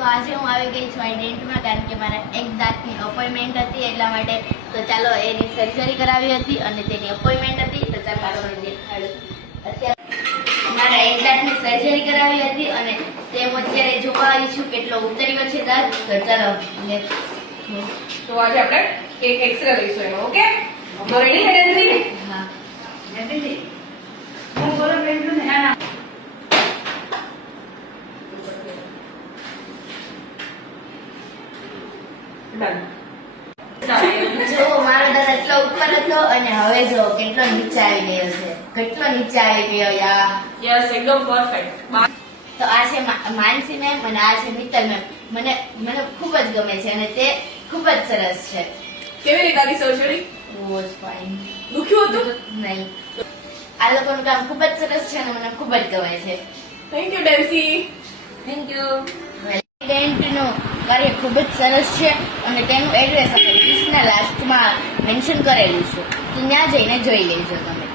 તો આજે હું આવી ગઈ છું ડેન્ટમાં કારણ કે મારા એક દાંતની અપોઇન્ટમેન્ટ હતી એટલા માટે. તો ચાલો એની સર્જરી કરાવી હતી અને તેની અપોઇન્ટમેન્ટ હતી. તો ચાલો તમને દેખાડું. અત્યારે મારા એક દાંતની સર્જરી કરાવી હતી અને તે હું અત્યારે જોવા આવી છું કેટલો ઉતર્યો છે દાંત. તો ચાલો તો આજે આપણે એક એક્સરે લઈશું એનો. ઓકે, તો રેડી છે ડેન્સી? હા હું બોલો બેન ને હા ડન. જો મારો દાંત એટલો ઉપર હતો અને હવે જો કેટલો નીચે આવી ગયો છે. કેટલો નીચે આવી ગયો યાર. યસ, એકદમ પરફેક્ટ. તો આ છે માનસી મેમ અને આ છે મિત્તલ મેમ. મને ખૂબ જ ગમે છે અને તે ખૂબ જ સરસ છે. કેવી રીતે આવી સર્જરી? Was fine. દુખ્યું હતું? નહીં, આ લોકોનું કામ ખૂબ જ સરસ છે અને મને ખૂબ જ ગમે છે. થેન્ક યુ ડેન્સી. Thank you. ડેન્ટનું કાર્ય ખૂબ જ સરસ છે અને તેનું એડ્રેસ અમે લિસ્ટના લાસ્ટમાં મેન્શન કરેલું છે. તો ત્યાં જઈને જોઈ લેજો તમે.